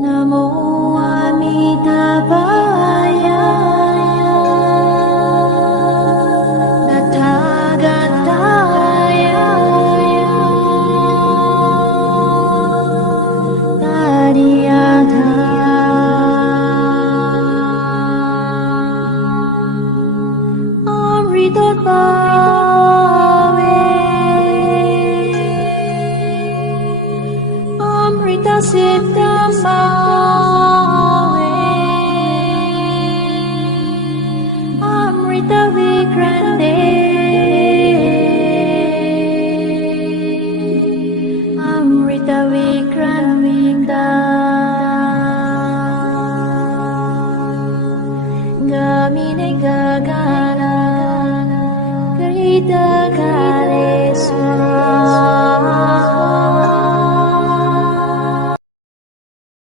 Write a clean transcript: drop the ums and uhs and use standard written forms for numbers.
Namo Amitabhaya Tathagataya Tadiyatha Amrita Siddham Bhave Amrita Vikrande Amrita Vikramita Gamine Gagana Garita